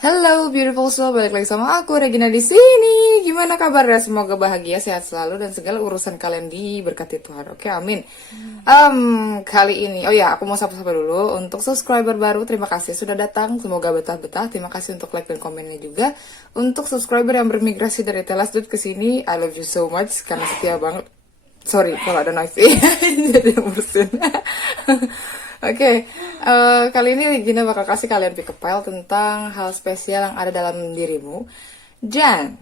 Hello beautiful soul, balik lagi sama aku Regina di sini. Gimana kabarnya? Semoga bahagia, sehat selalu dan segala urusan kalian diberkati Tuhan. Oke, amin. Kali ini, oh ya, aku mau sapa-sapa dulu untuk subscriber baru. Terima kasih sudah datang. Semoga betah-betah. Terima kasih untuk like dan komennya juga. Untuk subscriber yang bermigrasi dari Telasdut ke sini, I love you so much karena setia banget. Sorry kalau ada noise. Jadi bersin. Oke, kali ini Regina bakal kasih kalian pick up file tentang hal spesial yang ada dalam dirimu. Dan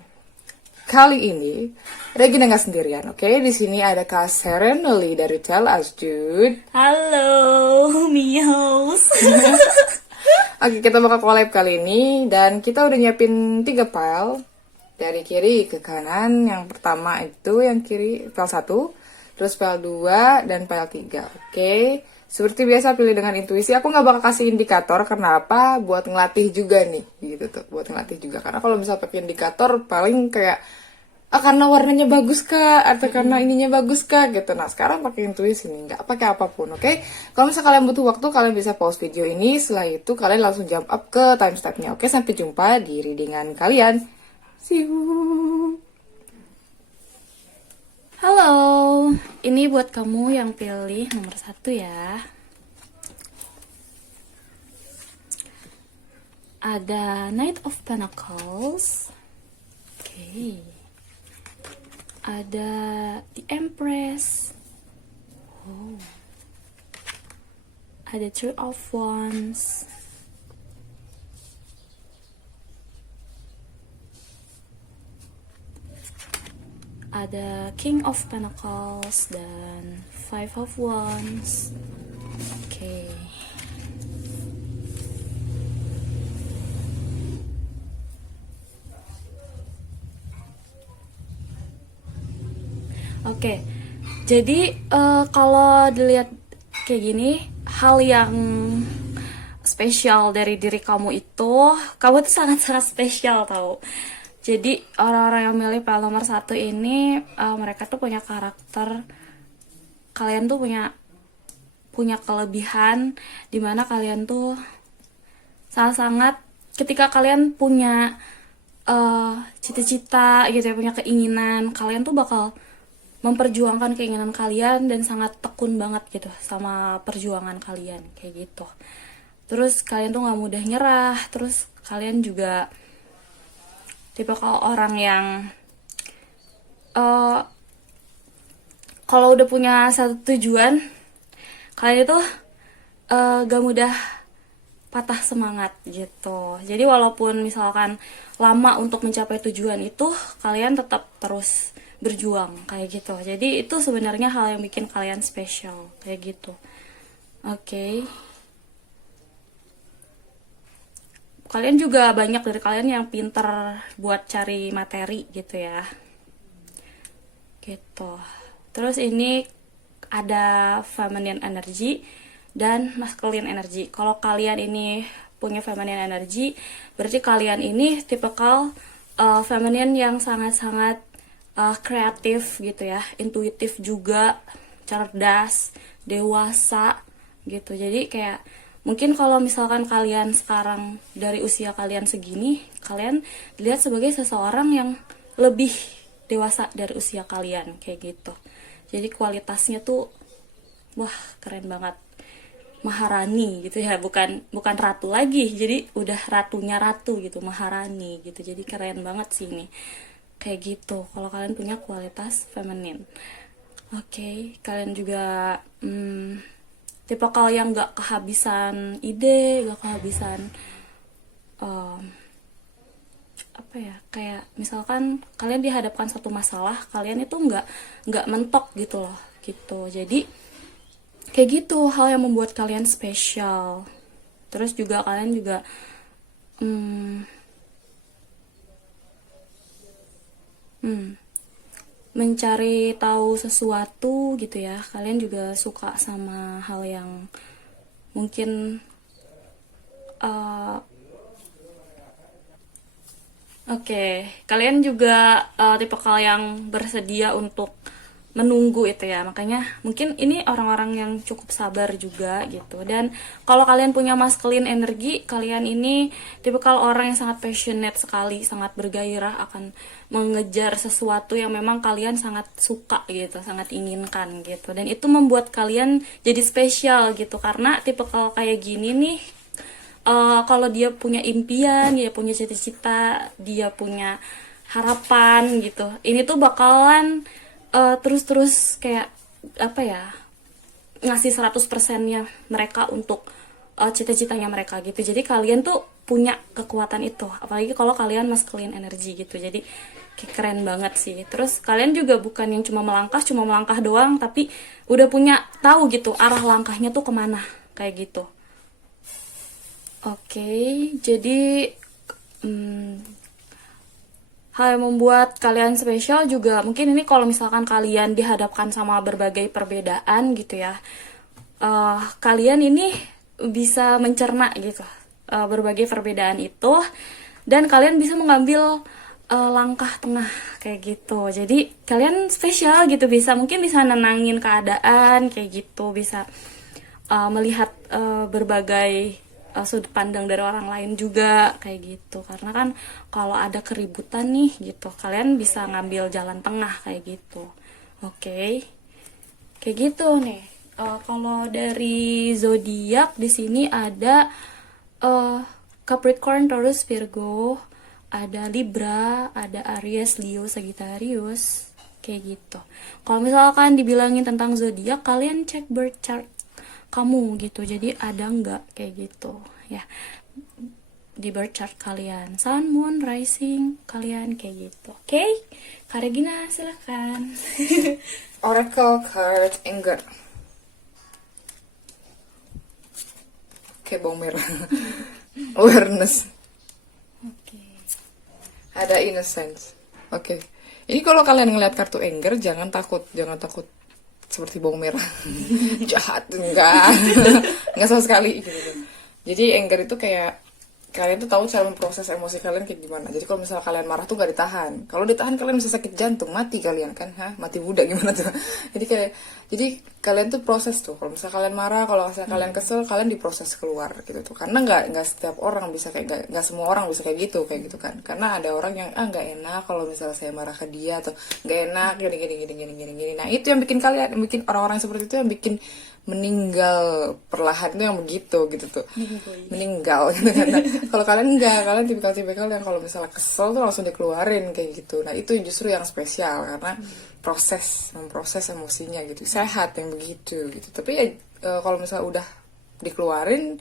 kali ini Regina nggak sendirian, oke? Di sini ada Kak Serenoli dari Tell Us Dude. Halo, Mios. Oke, kita bakal collab kali ini dan kita udah nyiapin 3 file dari kiri ke kanan. Yang pertama itu yang kiri file 1, terus file 2 dan file 3. Oke. Seperti biasa pilih dengan intuisi. Aku nggak bakal kasih indikator karena apa? Buat ngelatih juga nih, gitu tuh. Buat ngelatih juga. Karena kalau misal pakai indikator paling kayak karena warnanya bagus kah atau karena ininya bagus kah gitu. Nah sekarang pakai intuisi nih, nggak pakai apapun, oke? Kalau misalnya kalian butuh waktu, kalian bisa pause video ini. Setelah itu kalian langsung jump up ke timestamp-nya, oke? Sampai jumpa di readingan kalian. See you. Halo, ini buat kamu yang pilih nomor 1 ya. Ada Knight of Pentacles. Oke. Ada The Empress. Oh. Ada Two of Wands. Ada King of Pentacles dan Five of Wands. Oke. Oke. Jadi kalau dilihat kayak gini, hal yang spesial dari diri kamu itu, kamu tuh sangat-sangat spesial tau. Jadi orang-orang yang milih file nomor 1 ini, mereka tuh punya karakter, kalian tuh punya kelebihan, dimana kalian tuh sangat-sangat, ketika kalian punya cita-cita gitu ya, punya keinginan, kalian tuh bakal memperjuangkan keinginan kalian dan sangat tekun banget gitu sama perjuangan kalian kayak gitu. Terus kalian tuh nggak mudah nyerah, terus kalian juga tipe orang yang kalau udah punya satu tujuan, kalian itu gak mudah patah semangat gitu. Jadi walaupun misalkan lama untuk mencapai tujuan itu, kalian tetap terus berjuang kayak gitu. Jadi itu sebenarnya hal yang bikin kalian spesial kayak gitu. Oke. Kalian juga banyak dari kalian yang pinter buat cari materi gitu ya. Gitu. Terus ini ada feminine energy dan masculine energy. Kalau kalian ini punya feminine energy, berarti kalian ini tipikal feminine yang sangat-sangat kreatif gitu ya, intuitif juga, cerdas, dewasa gitu. Jadi kayak mungkin kalau misalkan kalian sekarang dari usia kalian segini, kalian dilihat sebagai seseorang yang lebih dewasa dari usia kalian kayak gitu. Jadi kualitasnya tuh wah keren banget, maharani gitu ya, bukan ratu lagi, jadi udah ratunya ratu gitu, maharani gitu. Jadi keren banget sih ini kayak gitu kalau kalian punya kualitas feminin. Oke, kalian juga tipe yang gak kehabisan ide, gak kehabisan apa ya, kayak misalkan kalian dihadapkan satu masalah, kalian itu nggak mentok gitu loh gitu. Jadi kayak gitu hal yang membuat kalian spesial. Terus juga kalian juga mencari tahu sesuatu gitu ya. Kalian juga suka sama hal yang mungkin Oke, kalian juga tipe yang bersedia untuk menunggu itu ya. Makanya mungkin ini orang-orang yang cukup sabar juga gitu. Dan kalau kalian punya masculine energi, kalian ini tipikal orang yang sangat passionate sekali, sangat bergairah akan mengejar sesuatu yang memang kalian sangat suka gitu, sangat inginkan gitu. Dan itu membuat kalian jadi spesial gitu, karena tipikal kayak gini nih, kalau dia punya impian, dia punya cita-cita, dia punya harapan gitu, ini tuh bakalan terus-terus kayak apa ya, ngasih 100%-nya mereka untuk cita-citanya mereka gitu. Jadi kalian tuh punya kekuatan itu, apalagi kalau kalian masculine energy gitu. Jadi kayak keren banget sih. Terus kalian juga bukan yang cuma melangkah doang, tapi udah punya tahu gitu arah langkahnya tuh kemana, kayak gitu. Oke, jadi hal yang membuat kalian spesial juga mungkin ini kalau misalkan kalian dihadapkan sama berbagai perbedaan gitu ya, kalian ini bisa mencerna gitu berbagai perbedaan itu, dan kalian bisa mengambil langkah tengah kayak gitu. Jadi kalian spesial gitu, mungkin bisa nenangin keadaan kayak gitu, bisa melihat berbagai sudut pandang dari orang lain juga kayak gitu. Karena kan kalau ada keributan nih gitu, kalian bisa ngambil jalan tengah kayak gitu. Oke. Kayak gitu nih. Kalau dari zodiak di sini ada Capricorn, Taurus, Virgo, ada Libra, ada Aries, Leo, Sagittarius, kayak gitu. Kalau misalkan dibilangin tentang zodiak, kalian cek birth chart kamu gitu, jadi ada nggak kayak gitu ya di birth chart kalian, sun, moon, rising kalian kayak gitu. Oke, Kak Regina silakan. Oracle card anger. Oke, bawang merah. Awareness. Oke. Ada innocence. Oke. Ini kalau kalian ngeliat kartu anger, jangan takut seperti bawang merah. Jahat, enggak sama sekali gitu. Jadi anger itu kayak kalian tuh tahu cara memproses emosi kalian kayak gimana. Jadi kalau misalnya kalian marah tuh gak ditahan. Kalau ditahan kalian bisa sakit jantung, mati kalian kan, mati muda gimana tuh. Jadi kalian tuh proses tuh. Kalau misalnya kalian marah, kalau misalnya kalian kesel, kalian diproses keluar gitu tuh. Karena nggak setiap orang bisa kayak, nggak semua orang bisa kayak gitu kan. Karena ada orang yang nggak enak kalau misalnya saya marah ke dia, atau nggak enak gini. Nah itu yang bikin kalian, bikin orang-orang seperti itu yang bikin meninggal perlahan itu yang begitu gitu tuh, meninggal gitu kan. Nah, kalau kalian enggak, kalian tipikal yang kalau misalnya kesel tuh langsung dikeluarin kayak gitu. Nah itu justru yang spesial karena memproses emosinya gitu, sehat yang begitu gitu. Tapi ya kalau misalnya udah dikeluarin,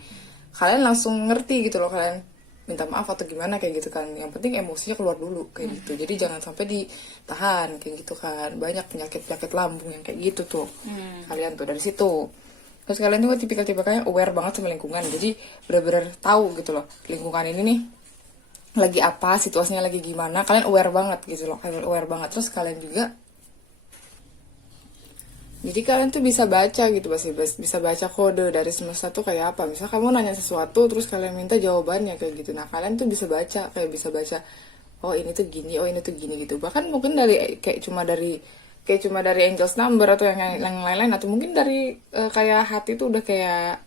kalian langsung ngerti gitu loh, kalian minta maaf atau gimana kayak gitu kan. Yang penting emosinya keluar dulu kayak gitu. Jadi jangan sampai ditahan kayak gitu kan. Banyak penyakit lambung yang kayak gitu tuh. Kalian tuh dari situ. Terus kalian tuh tipikal-tipikalnya aware banget sama lingkungan. Jadi benar-benar tahu gitu loh, lingkungan ini nih lagi apa, situasinya lagi gimana. Kalian aware banget gitu loh. Kalian aware banget. Terus kalian juga, jadi kalian tuh bisa baca gitu, bisa baca kode dari semesta tuh kayak apa. Misal kamu nanya sesuatu terus kalian minta jawabannya kayak gitu. Nah kalian tuh bisa baca, oh ini tuh gini, oh ini tuh gini gitu. Bahkan mungkin dari kayak cuma dari angels number atau yang lain-lain, atau mungkin dari kayak hati tuh udah kayak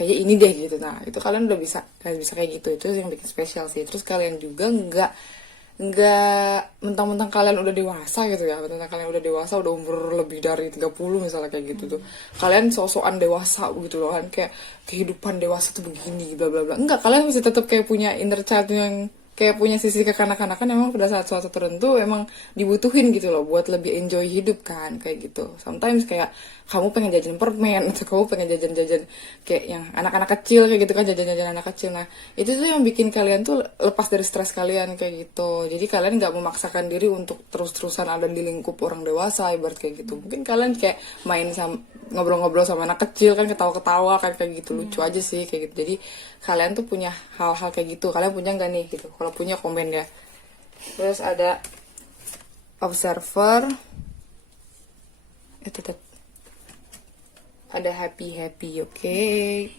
ini deh gitu. Nah itu kalian udah bisa kayak gitu. Itu yang bikin spesial sih. Terus kalian juga nggak mentang-mentang kalian udah dewasa gitu ya, mentang kalian udah dewasa, udah umur lebih dari 30 misalnya kayak gitu tuh, kalian sok-sokan dewasa gitu loh kan, kayak kehidupan dewasa tuh begini bla bla bla. Enggak, kalian masih tetap kayak punya inner child yang kayak punya sisi kekanak-kanakan, emang pada saat suatu tertentu emang dibutuhin gitu loh buat lebih enjoy hidup kan kayak gitu. Sometimes kayak kamu pengen jajan permen atau kamu pengen jajan-jajan kayak yang anak-anak kecil kayak gitu kan, jajan-jajan anak kecil. Nah itu tuh yang bikin kalian tuh lepas dari stres kalian kayak gitu. Jadi kalian nggak memaksakan diri untuk terus-terusan ada di lingkup orang dewasa ibarat kayak gitu. Mungkin kalian kayak main sama, ngobrol-ngobrol sama anak kecil kan, ketawa-ketawa kan kayak gitu, lucu aja sih kayak gitu. Jadi kalian tuh punya hal-hal kayak gitu. Kalian punya nggak nih gitu? Kalau punya komen ya. Terus ada observer, tetap ada happy, oke.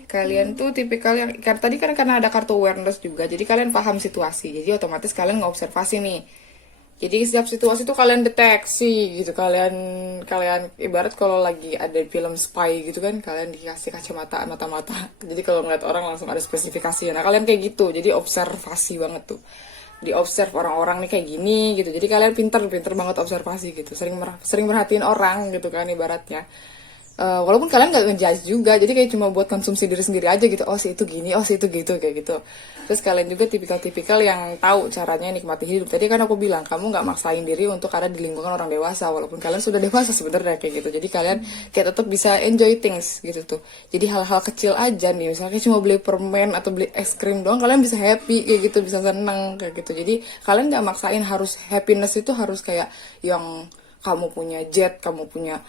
Kalian tuh tipikal yang tadi kan karena ada kartu awareness juga, jadi kalian paham situasi, jadi otomatis kalian ngobservasi nih Jadi setiap situasi tuh kalian deteksi gitu, kalian kalian ibarat kalau lagi ada film spy gitu kan, kalian dikasih kacamata mata-mata. Jadi kalau ngeliat orang langsung ada spesifikasi. Nah kalian kayak gitu, jadi observasi banget tuh. Di observe orang-orang nih kayak gini gitu. Jadi kalian pinter banget observasi gitu. Sering merhatiin orang gitu kan ibaratnya. Walaupun kalian nggak ngejudge juga, jadi kayak cuma buat konsumsi diri sendiri aja gitu. Oh si itu gini, oh si itu gitu kayak gitu. Terus kalian juga tipikal-tipikal yang tahu caranya nikmati hidup. Tadi kan aku bilang kamu nggak maksain diri untuk ada di lingkungan orang dewasa, walaupun kalian sudah dewasa sebenarnya kayak gitu. Jadi kalian kayak tetap bisa enjoy things gitu tuh. Jadi hal-hal kecil aja nih, misalnya cuma beli permen atau beli es krim doang, kalian bisa happy kayak gitu, bisa seneng kayak gitu. Jadi kalian nggak maksain harus happiness itu harus kayak yang kamu punya jet, kamu punya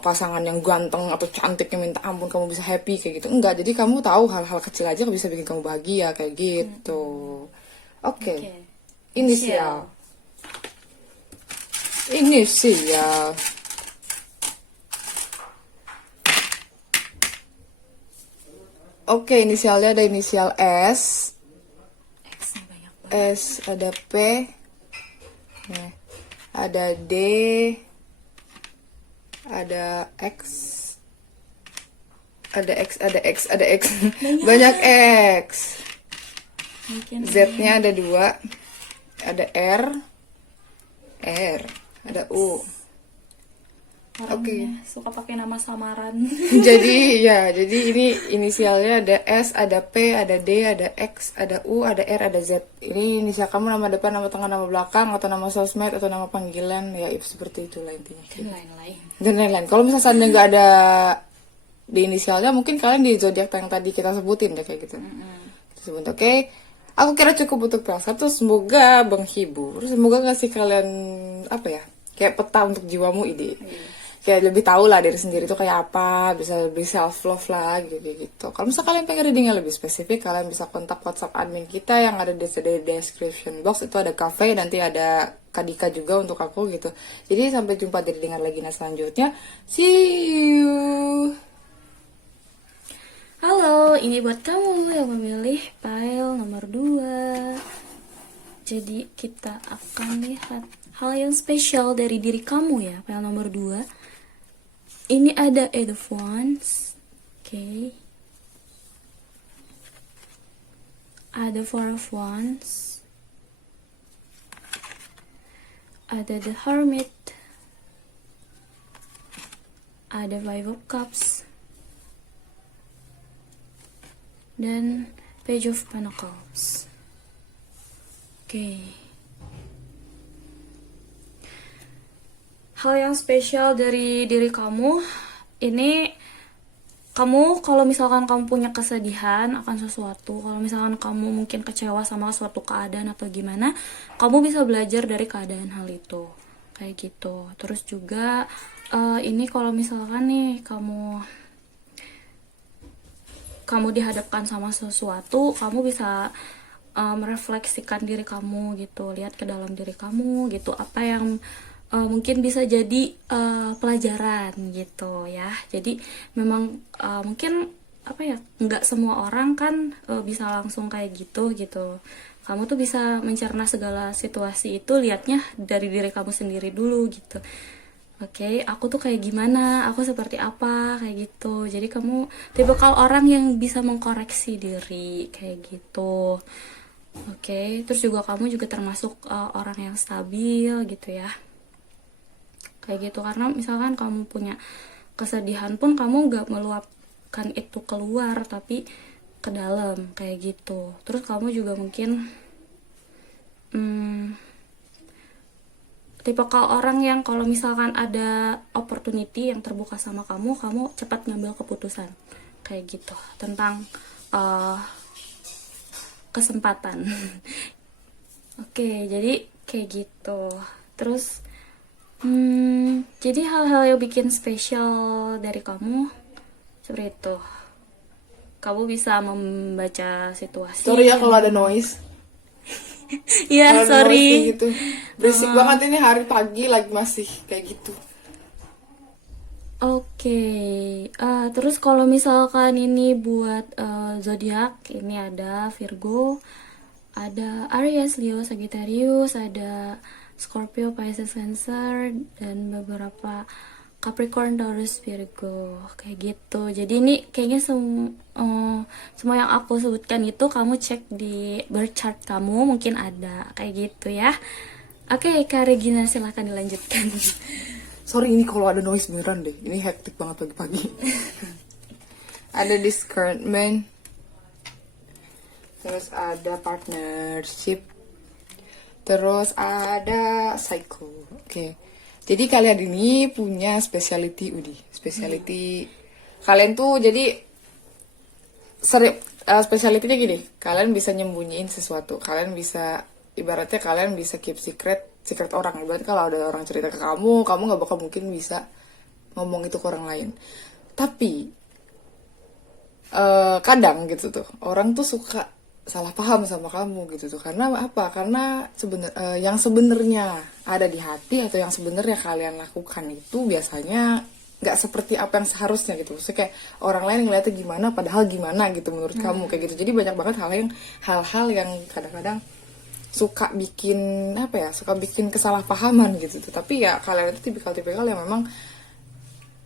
pasangan yang ganteng atau cantiknya minta ampun kamu bisa happy kayak gitu. Enggak, jadi kamu tahu hal-hal kecil aja bisa bikin kamu bahagia kayak gitu. Oke. Oke. Inisial. Inisial. Oke, inisialnya ada inisial S, X-nya banyak banget. S ada P, nih, ada D, ada X, ada X, ada X, ada X, banyak X. Mungkin Z-nya ada 2, ada R, ada U. orangnya suka pakai nama samaran. Jadi ini inisialnya ada S, ada P, ada D, ada X, ada U, ada R, ada Z. Ini inisial kamu, nama depan, nama tengah, nama belakang, atau nama sosmed, atau nama panggilan, ya seperti itulah intinya. Dan lain-lain. Dan lain-lain. Kalau misalnya nggak ada di inisialnya, mungkin kalian di zodiak yang tadi kita sebutin deh kayak gitu. Kita sebut, oke. Aku kira cukup untuk Pelsa tuh, semoga menghibur, semoga ngasih kalian apa ya, kayak peta untuk jiwamu ide. Kayak lebih tahu lah diri sendiri tuh kayak apa, bisa lebih self love lah gitu. Kalau misalnya kalian pengen reading yang lebih spesifik, kalian bisa kontak WhatsApp admin kita yang ada di description box. Itu ada cafe, nanti ada Kadika juga untuk aku gitu. Jadi sampai jumpa di readingan lagi selanjutnya. See you. Halo, ini buat kamu yang memilih file nomor 2. Jadi kita akan lihat hal yang spesial dari diri kamu ya, file nomor 2. Ini ada Eight of Wands. Oke. Ada Four of Wands. Ada The Hermit. Ada Five of Cups. Dan Page of Pentacles. Oke. Hal yang spesial dari diri kamu ini, kamu kalau misalkan kamu punya kesedihan akan sesuatu, kalau misalkan kamu mungkin kecewa sama suatu keadaan atau gimana, kamu bisa belajar dari keadaan hal itu kayak gitu. Terus juga ini kalau misalkan nih kamu dihadapkan sama sesuatu, kamu bisa merefleksikan diri kamu gitu, lihat ke dalam diri kamu gitu, apa yang mungkin bisa jadi pelajaran gitu ya. Jadi memang mungkin apa ya, nggak semua orang kan bisa langsung kayak gitu. Kamu tuh bisa mencerna segala situasi itu, lihatnya dari diri kamu sendiri dulu gitu. Oke, aku tuh kayak gimana, aku seperti apa, kayak gitu. Jadi kamu tipikal orang yang bisa mengkoreksi diri kayak gitu. Oke, terus juga kamu juga termasuk orang yang stabil gitu ya. Kayak gitu, karena misalkan kamu punya kesedihan pun kamu nggak meluapkan itu keluar, tapi ke dalam kayak gitu. Terus kamu juga mungkin tipikal orang yang kalau misalkan ada opportunity yang terbuka sama kamu cepat ngambil keputusan kayak gitu tentang kesempatan. Oke, jadi kayak gitu. Terus jadi hal-hal yang bikin spesial dari kamu seperti itu. Kamu bisa membaca situasi. Sorry ya kalau ada noise. Iya, Kalau ada noise sorry. kayak gitu. Berisik banget ini, hari pagi lagi masih kayak gitu. Oke, terus kalau misalkan ini buat zodiak, ini ada Virgo, ada Aries, Leo, Sagittarius, ada Scorpio, Pisces, Cancer, dan beberapa Capricorn, Taurus, Virgo, kayak gitu. Jadi ini kayaknya semua yang aku sebutkan itu kamu cek di birth chart kamu, mungkin ada kayak gitu ya. Oke, Kak Regina silahkan dilanjutkan. Sorry ini kalau ada noise beneran deh. Ini hektik banget pagi-pagi. Ada discernment. Terus ada partnership. Terus ada cycle. Oke. Jadi kalian ini punya specialty, specialty. Kalian tuh jadi sering specialty-nya gini. Kalian bisa nyembunyiin sesuatu. Kalian bisa ibaratnya kalian bisa keep secret orang. Ibaratnya kalau ada orang cerita ke kamu nggak bakal mungkin bisa ngomong itu ke orang lain. Tapi kadang gitu tuh orang tuh suka salah paham sama kamu gitu tuh. Karena apa? Karena yang sebenarnya ada di hati atau yang sebenarnya kalian lakukan itu biasanya nggak seperti apa yang seharusnya gitu. Maksudnya kayak orang lain ngeliatnya gimana padahal gimana gitu menurut kamu kayak gitu. Jadi banyak banget hal-hal yang kadang-kadang suka bikin suka bikin kesalahpahaman gitu tuh. Tapi ya kalian itu tipikal-tipikal yang memang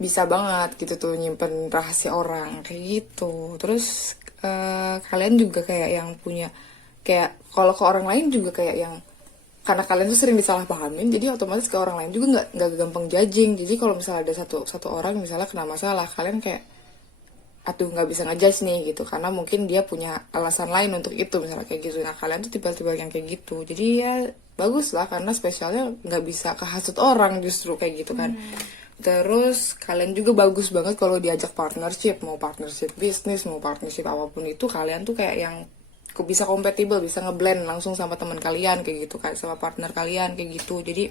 bisa banget gitu tuh nyimpen rahasia orang kayak gitu. Terus kalian juga kayak yang punya kayak kalau ke orang lain juga kayak yang karena kalian tuh sering disalahpahamin, jadi otomatis ke orang lain juga nggak gampang judging. Jadi kalau misalnya ada satu orang misalnya kena masalah, kalian kayak aduh nggak bisa ngejudge nih gitu karena mungkin dia punya alasan lain untuk itu misalnya kayak gitu. Nah kalian tuh tipe-tipe yang kayak gitu. Jadi ya bagus lah karena spesialnya nggak bisa kehasut orang justru kayak gitu kan. Terus kalian juga bagus banget kalau diajak partnership, mau partnership bisnis, mau partnership apapun itu kalian tuh kayak yang bisa compatible, bisa ngeblend langsung sama teman kalian kayak gitu kan, sama partner kalian kayak gitu. Jadi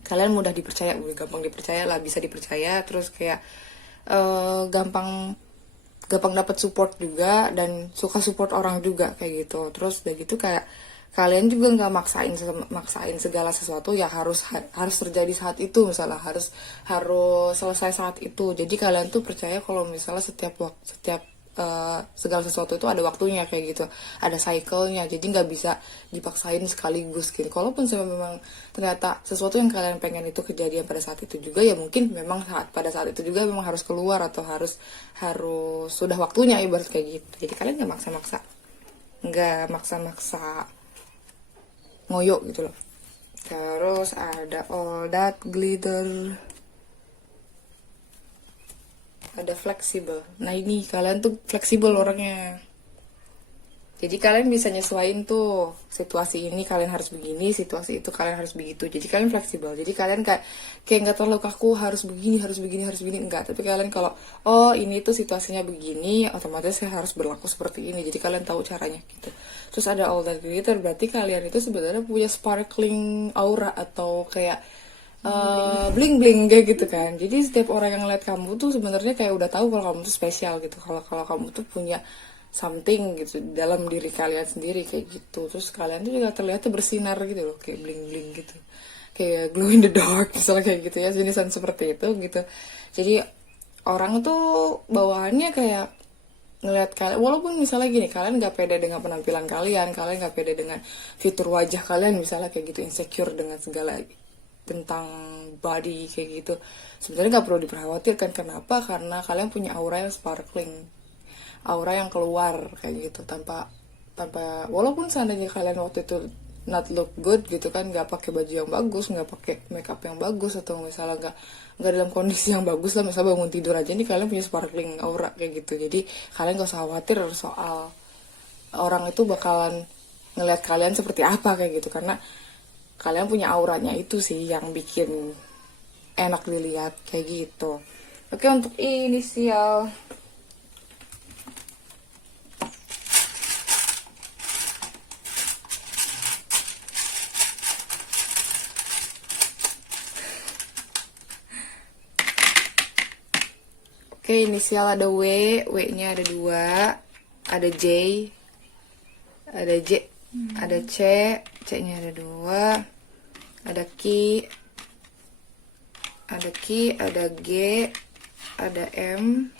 kalian mudah dipercaya, gampang dipercaya lah, bisa dipercaya. Terus kayak gampang dapat support juga dan suka support orang juga kayak gitu. Terus udah gitu kayak kalian juga nggak maksain segala sesuatu ya harus terjadi saat itu, misalnya harus selesai saat itu. Jadi kalian tuh percaya kalau misalnya setiap segala sesuatu itu ada waktunya kayak gitu, ada cycle-nya. Jadi nggak bisa dipaksain sekaligus gitu. Kalaupun memang ternyata sesuatu yang kalian pengen itu kejadian pada saat itu juga, ya mungkin memang pada saat itu juga memang harus keluar atau harus sudah waktunya ibarat kayak gitu. Jadi kalian nggak maksa ngoyo gitu loh. Terus ada all that glitter, ada fleksibel. Nah ini kalian tuh fleksibel orangnya. Jadi kalian bisa nyesuaiin tuh situasi ini kalian harus begini, situasi itu kalian harus begitu. Jadi kalian fleksibel. Jadi kalian kayak nggak terlalu kaku harus begini enggak. Tapi kalian kalau ini tuh situasinya begini, otomatis saya harus berlaku seperti ini. Jadi kalian tahu caranya gitu. Terus ada all that glitter, berarti kalian itu sebenarnya punya sparkling aura atau kayak bling bling kayak gitu kan. Jadi setiap orang yang lihat kamu tuh sebenarnya kayak udah tahu kalau kamu tuh spesial gitu. Kalau kamu tuh punya something gitu dalam diri kalian sendiri kayak gitu. Terus kalian tuh juga terlihatnya bersinar gitu loh, kayak bling bling gitu, kayak glow in the dark misalnya kayak gitu ya, jenisan seperti itu gitu. Jadi orang tuh bawaannya kayak ngelihat kalian, walaupun misalnya gini kalian nggak pede dengan penampilan kalian nggak pede dengan fitur wajah kalian misalnya kayak gitu, insecure dengan segala tentang body kayak gitu, sebenarnya nggak perlu dikhawatirkan. Kenapa? Karena kalian punya aura yang sparkling, aura yang keluar kayak gitu, tanpa walaupun seandainya kalian waktu itu not look good gitu kan, nggak pakai baju yang bagus, nggak pakai makeup yang bagus, atau misalnya nggak dalam kondisi yang bagus lah, misalnya bangun tidur aja nih kalian punya sparkling aura kayak gitu. Jadi kalian gak usah khawatir soal orang itu bakalan ngelihat kalian seperti apa kayak gitu, karena kalian punya auranya itu sih yang bikin enak dilihat kayak gitu. Oke, untuk inisial inisial ada W, W-nya ada 2, ada J, ada J, ada C, C-nya ada 2, ada Q, ada G, ada M,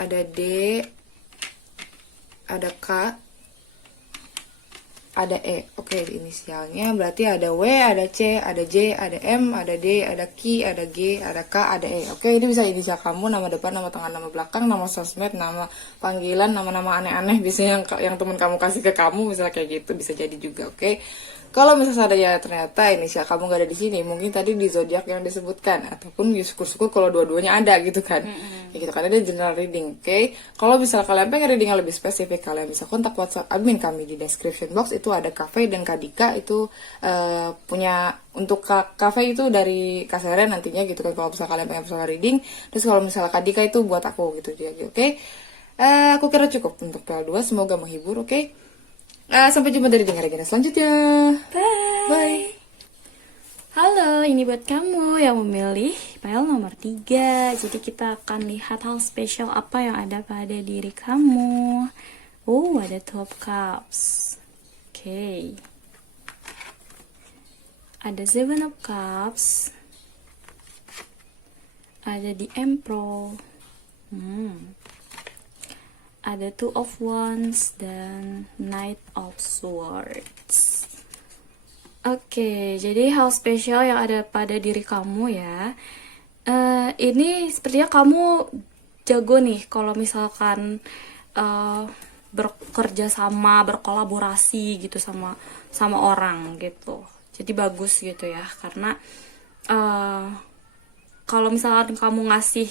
ada D, ada K, ada E. Oke, di inisialnya berarti ada W, ada C, ada J, ada M, ada D, ada Q, ada G, ada K, ada E. Oke, ini bisa inisial kamu, nama depan, nama tengah, nama belakang, nama sosmed, nama panggilan, nama-nama aneh-aneh biasanya yang teman kamu kasih ke kamu, misalnya kayak gitu bisa jadi juga. Oke. Kalau misalnya ada ya ternyata inisial kamu gak ada di sini, mungkin tadi di zodiak yang disebutkan, ataupun ya syukur-syukur kalau dua-duanya ada gitu kan. Ya gitu, karena dia general reading, oke. Kalau misalnya kalian pengen reading yang lebih spesifik, kalian bisa kontak WhatsApp admin kami di description box. Itu ada Cafe dan Kadika itu punya untuk Cafe itu dari Kaseren nantinya gitu kan, kalau misalnya kalian pengen personal reading. Terus kalau misalnya Kadika itu buat aku gitu dia, oke. Aku kira cukup untuk PL2, semoga menghibur, oke. Sampai jumpa dari Regina selanjutnya. Bye. Bye. Halo, ini buat kamu yang memilih file nomor 3. Jadi kita akan lihat hal spesial apa yang ada pada diri kamu. Ada Two of Cups. Oke. Ada Seven of Cups. Ada The Emperor. Ada Two of Wands dan Knight of Swords. Oke, jadi hal spesial yang ada pada diri kamu ya. Ini sepertinya kamu jago nih kalau misalkan bekerja sama, berkolaborasi gitu sama orang gitu. Jadi bagus gitu ya, karena kalau misalkan kamu ngasih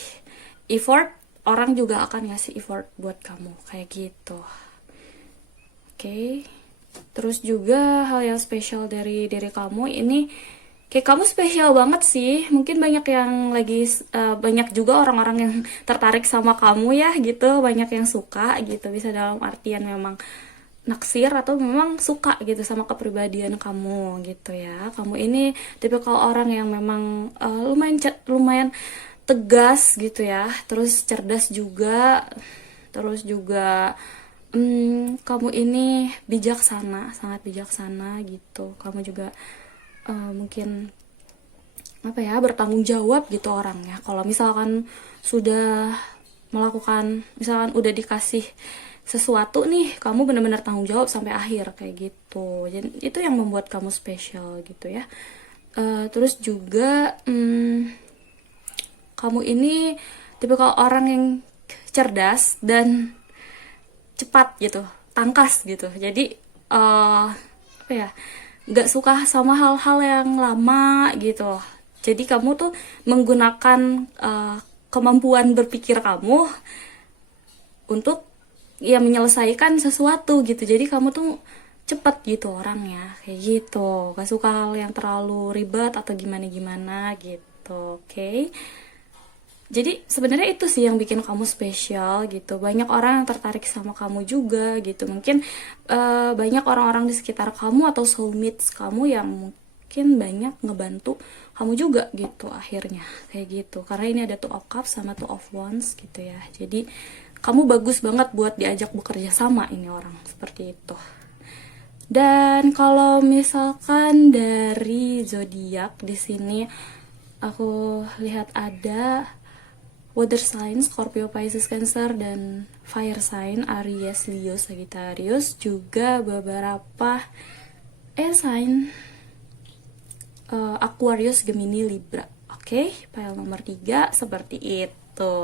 effort, orang juga akan ngasih effort buat kamu kayak gitu. Oke. Terus juga hal yang spesial dari diri kamu ini, kayak kamu spesial banget sih. Mungkin banyak yang lagi banyak juga orang-orang yang tertarik sama kamu ya gitu, banyak yang suka gitu. Bisa dalam artian memang naksir atau memang suka gitu sama kepribadian kamu gitu ya. Kamu ini tipikal orang yang memang lumayan tegas gitu ya, terus cerdas juga, terus juga kamu ini bijaksana, sangat bijaksana gitu. Kamu juga mungkin apa ya, bertanggung jawab gitu orangnya. Kalau misalkan sudah melakukan, misalkan udah dikasih sesuatu nih, kamu benar-benar tanggung jawab sampai akhir kayak gitu. Jadi itu yang membuat kamu spesial gitu ya. Terus juga kamu ini tipikal orang yang cerdas dan cepat gitu, tangkas gitu. Jadi apa ya, nggak suka sama hal-hal yang lama gitu. Jadi kamu tuh menggunakan kemampuan berpikir kamu untuk ya menyelesaikan sesuatu gitu. Jadi kamu tuh cepet gitu orangnya kayak gitu, gak suka hal yang terlalu ribet atau gimana-gimana gitu. Oke. Jadi sebenarnya itu sih yang bikin kamu spesial gitu. Banyak orang yang tertarik sama kamu juga gitu. Mungkin banyak orang-orang di sekitar kamu atau soulmates kamu yang mungkin banyak ngebantu kamu juga gitu akhirnya kayak gitu. Karena ini ada Two of Cups sama Two of Wands gitu ya. Jadi kamu bagus banget buat diajak bekerja sama ini orang seperti itu. Dan kalau misalkan dari zodiak di sini aku lihat ada water sign, Scorpio, Pisces, Cancer, dan fire sign, Aries, Leo, Sagittarius. Juga beberapa air sign, Aquarius, Gemini, Libra. Oke, file nomor 3 seperti itu.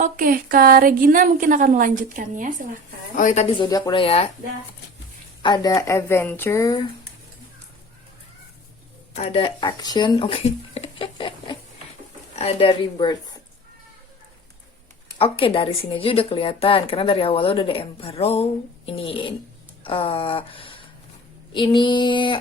Oke, Kak Regina mungkin akan melanjutkannya, silahkan. Oh, tadi zodiak udah ya. Dah. Ada adventure, ada action, oke. Ada rebirth. Oke, dari sini aja udah kelihatan karena dari awal udah ada Emperor. Ini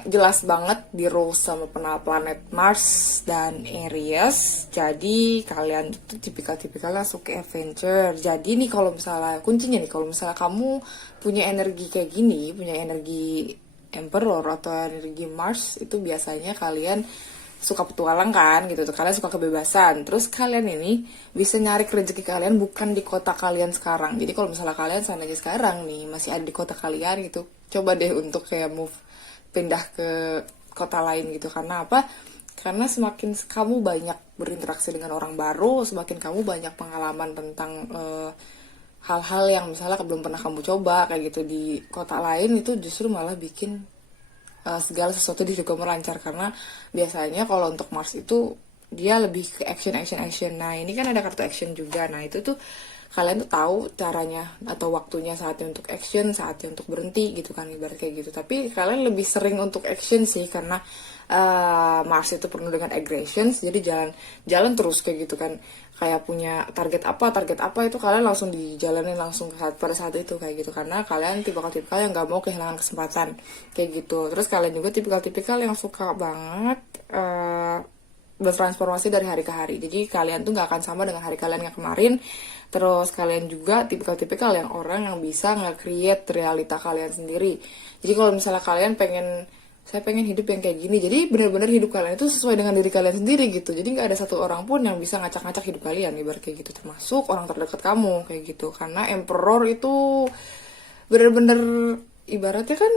jelas banget di rule sama planet Mars dan Aries. Jadi kalian tuh tipikal-tipikalnya suka adventure. Jadi nih kalau misalnya kuncinya nih, kalau misalnya kamu punya energi kayak gini, punya energi Emperor atau energi Mars, itu biasanya kalian suka petualang kan gitu tuh, kalian suka kebebasan. Terus kalian ini bisa nyari rezeki kalian bukan di kota kalian sekarang. Jadi kalau misalnya kalian seandainya sekarang nih masih ada di kota kalian gitu, coba deh untuk kayak move, pindah ke kota lain gitu. Karena apa? Karena semakin kamu banyak berinteraksi dengan orang baru, semakin kamu banyak pengalaman tentang hal-hal yang misalnya belum pernah kamu coba kayak gitu di kota lain, itu justru malah bikin segala sesuatu di hidup kamu lancar. Karena biasanya kalau untuk Mars itu dia lebih ke action. Nah ini kan ada kartu action juga. Nah itu tuh kalian tuh tahu caranya atau waktunya, saatnya untuk action, saatnya untuk berhenti gitu kan, ibarat kayak gitu. Tapi kalian lebih sering untuk action sih, karena Mars itu penuh dengan aggressions, jadi jalan terus kayak gitu kan. Kayak punya target apa itu kalian langsung dijalanin langsung pada saat itu kayak gitu, karena kalian tipikal yang nggak mau kehilangan kesempatan kayak gitu. Terus kalian juga tipikal yang suka banget bertransformasi dari hari ke hari. Jadi kalian tuh nggak akan sama dengan hari kalian yang kemarin. Terus kalian juga tipikal yang orang yang bisa nge-create realita kalian sendiri. Jadi kalau misalnya kalian saya pengen hidup yang kayak gini, jadi benar-benar hidup kalian itu sesuai dengan diri kalian sendiri gitu. Jadi nggak ada satu orang pun yang bisa ngacak-ngacak hidup kalian, ibarat kayak gitu, termasuk orang terdekat kamu kayak gitu. Karena emperor itu benar-benar ibaratnya kan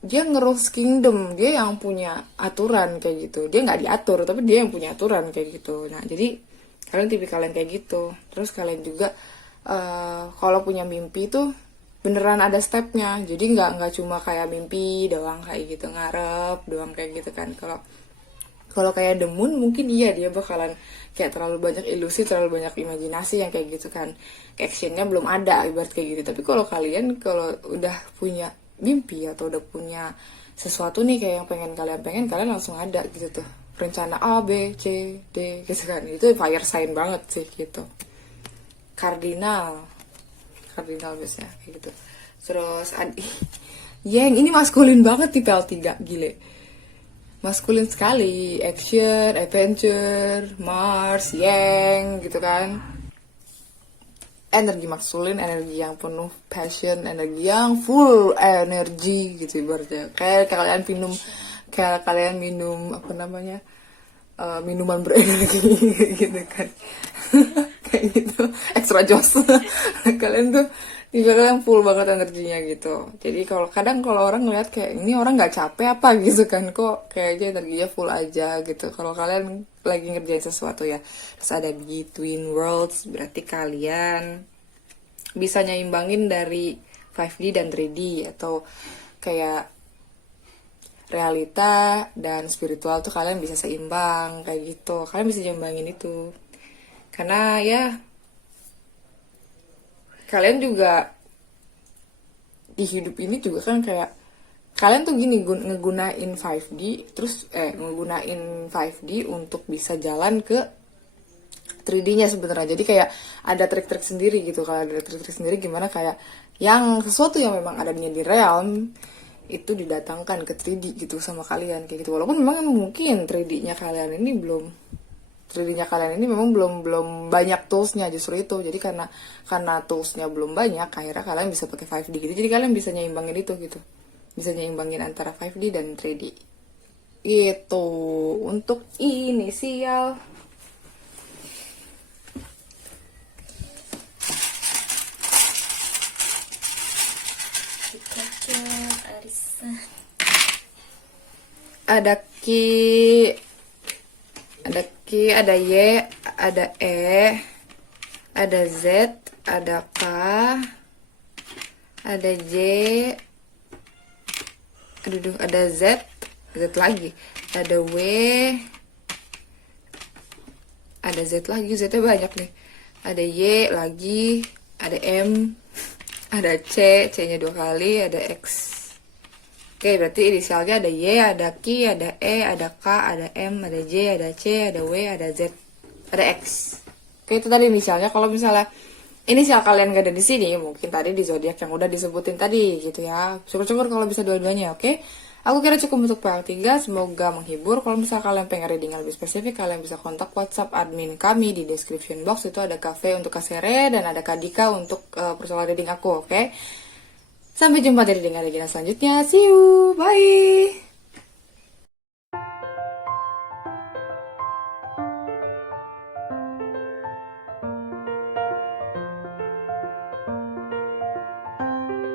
dia nge-rules kingdom, dia yang punya aturan kayak gitu. Dia nggak diatur, tapi dia yang punya aturan kayak gitu. Nah jadi kalian tipikal yang kayak gitu. Terus kalian juga kalau punya mimpi tuh beneran ada stepnya, jadi nggak cuma kayak mimpi doang kayak gitu, ngarep doang kayak gitu kan. Kalau kayak The Moon mungkin iya dia bakalan kayak terlalu banyak ilusi, terlalu banyak imajinasi yang kayak gitu kan, actionnya belum ada ibarat kayak gitu. Tapi kalau kalian kalau udah punya mimpi atau udah punya sesuatu nih kayak yang kalian langsung ada gitu tuh, rencana A B C D gitu kan. Itu fire sign banget sih gitu. Kardinal biasanya kayak gitu. Terus Yang ini maskulin banget di PL3, gile. Maskulin sekali, action, adventure, Mars, Yang gitu kan. Energi maskulin, energi yang penuh passion, energi yang full energi gitu ibaratnya. Kayak kalian minum apa namanya? Minuman berenergi gitu kan. Kayak gitu, extra joss. Kalian tuh yang full banget energinya gitu. Jadi kadang kalau orang ngeliat kayak ini orang nggak capek apa gitu kan, kok kayaknya energinya full aja gitu. Kalau kalian lagi ngerjain sesuatu ya. Terus ada between worlds, berarti kalian bisa nyimbangin dari 5D dan 3D, atau kayak realita dan spiritual tuh kalian bisa seimbang kayak gitu. Kalian bisa nyimbangin itu. Karena ya kalian juga di hidup ini juga kan kayak kalian tuh gini ngegunain 5D terus ngegunain 5D untuk bisa jalan ke 3D-nya sebenarnya. Jadi kayak ada trik-trik sendiri gitu. Kalau ada trik-trik sendiri gimana kayak yang sesuatu yang memang adanya di realm itu didatangkan ke 3D gitu sama kalian kayak gitu. Walaupun memang mungkin 3D-nya kalian ini memang belum banyak toolsnya, justru itu. Jadi karena toolsnya belum banyak, akhirnya kalian bisa pakai 5D gitu. Jadi kalian bisa nyimbangin itu gitu. Bisa nyimbangin antara 5D dan 3D. Itu untuk inisial. Ada Ki, ada Y, ada E, ada Z, ada K, ada J, ada Z lagi, ada W, ada Z lagi, Z-nya banyak nih, ada Y lagi, ada M, ada C, C-nya 2 kali, ada X. Oke, berarti inisialnya ada Y, ada Q, ada E, ada K, ada M, ada J, ada C, ada W, ada Z, ada X. Oke, itu tadi inisialnya. Kalau misalnya inisial kalian gak ada di sini, mungkin tadi di zodiak yang udah disebutin tadi gitu ya. Syukur-syukur kalau bisa dua-duanya, oke? Aku kira cukup untuk PL3, semoga menghibur. Kalau misalnya kalian pengen reading lebih spesifik, kalian bisa kontak WhatsApp admin kami di description box. Itu ada cafe untuk Kasere dan ada Kadika untuk personal reading aku, oke? Sampai jumpa di reading selanjutnya. See you, bye!